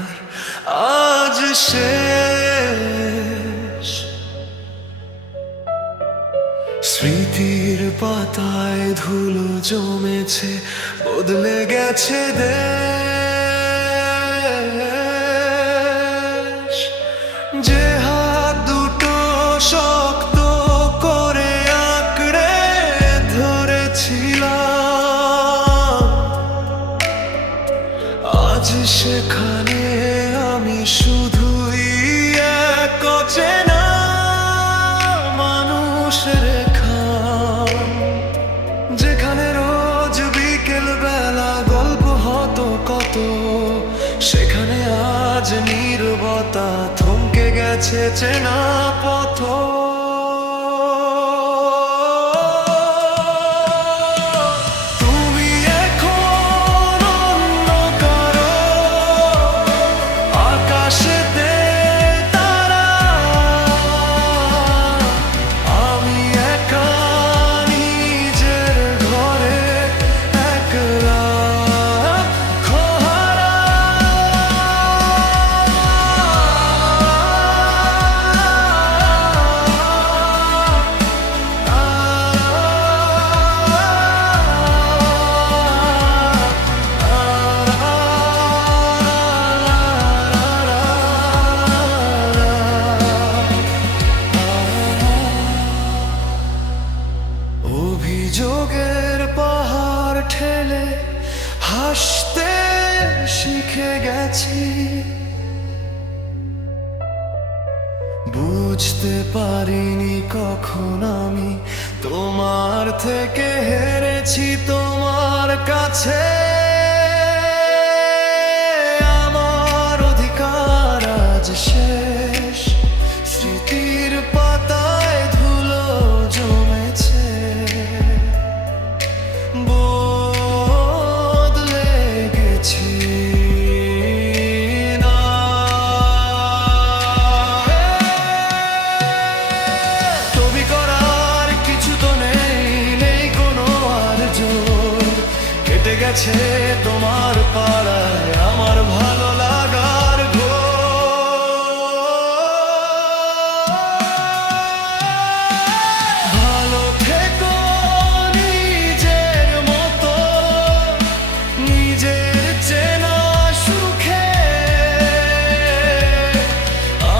অধিকার আজ শেষ। স্মৃতির পাতায় ধুলো জমেছে, বদলে গেছে দেশ। যে হাত দুটো শক্ত করে আঁকড়ে ধরেছিলাম, আজ সেখানে আমি শুধুই এক অচেনা মানুষের খাম। যেখানে রোজ বিকেল বেলা গল্প হতো কত, সেখানে আজ নীরবতা থমকে গেছে চেনা পথ। তুমি এখন অন্য কারো আকাশেতে তারা, আমি একা নিজের ঘরে একলা খোহারা। অভিযোগের পাহাড় ঠেলে হাসতে শিখে গেছি, বুঝতে পারিনি কখন আমি তোমার থেকে হেরেছি। তোমার কাছে আমার অধিকার আজ শেষ। স্মৃতির পাতায় ধুলো জমেছে, বদলে গেছি না। ছবি করার কিছু তো নেই, নেই কোনো আর জোর। কেটে গেছে তোমার পাড়ায় আমার ভালো লাগার ঘোর। ভালো থেকো নিজের মতো, নিজের চেনা সুখে।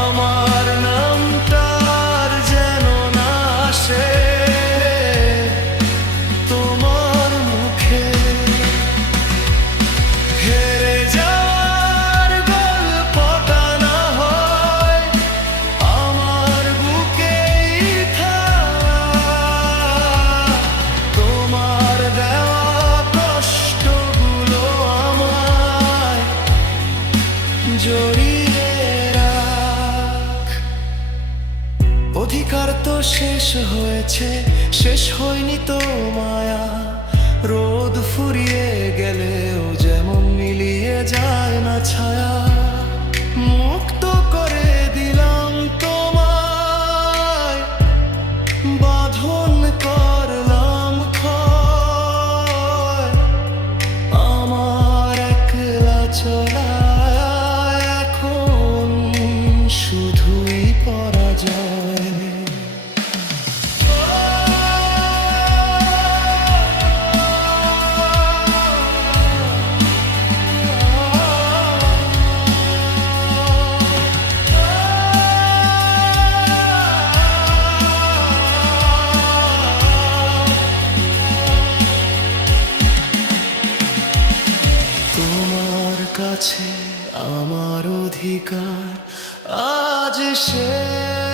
আমার নামটার যেন না আসে তোমার মুখে। হেরে যাওয়ার গল্পটা না হয় আমার বুকেই থাক। তোমার দেওয়া কষ্টগুলো আমায় জড়িয়ে রাখ। অধিকার তো শেষ হয়েছে, শেষ হয়নি তো মায়া। রোদ ফুরিয়ে গেলেও যেমন মিলিয়ে যায় না ছায়া। মুক্ত করে দিলাম তোমায়, বাঁধন করলাম ক্ষয়। আমার একলা চলা এখন শুধুই পরাজয়। তোমার কাছে আমার অধিকার আজ শেষ।